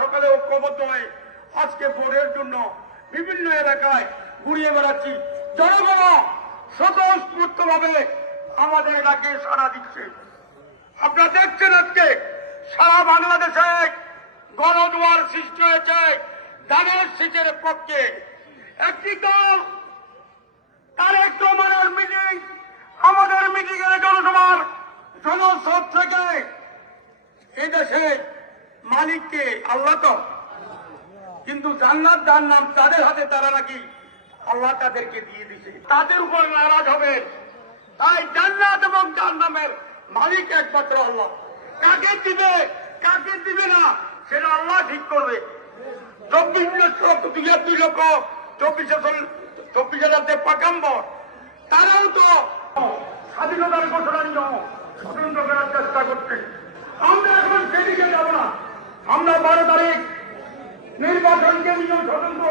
সকালে ঐক্যবদ্ধ হয়ে আজকে ভোটের জন্য বিভিন্ন এলাকায় ঘুরিয়ে বেড়াচ্ছি। জনগণ স্বতঃস্ফূর্ত ভাবে আমাদের এলাকায় সাড়া দিচ্ছে। আপনারা দেখছেন আজকে সারা বাংলাদেশে গণজোয়ার সৃষ্টি হয়েছে ধানের শীষের পক্ষে। একটি দল তারেক রহমানের মিটিং, আমাদের মিটিং এর জনসভার জনস্রোত থেকে এই দেশে মালিককে আল্লাহ তো, কিন্তু জান্নাত জাহান্নাম তাদের হাতে, তারা নাকি আল্লাহ তাদেরকে দিয়ে দিছে, তাদের উপর নারাজ হবে। তাই জান্নাত এবং জাহান্নামের মালিক একমাত্র আল্লাহ। কাকে দিবে কাকে দিবে না সেটা আল্লাহ ঠিক করবে। 24 লক্ষ 24,000 পাকাম্বর, তারাও তো স্বাধীনতার ঘোষণা নিয়ে স্বতন্ত্র করার চেষ্টা করছে। আমরা এখন সেদিকে যাব না। আমরা 12 তারিখ নির্বাচনকে নিয়ে স্বতন্ত্র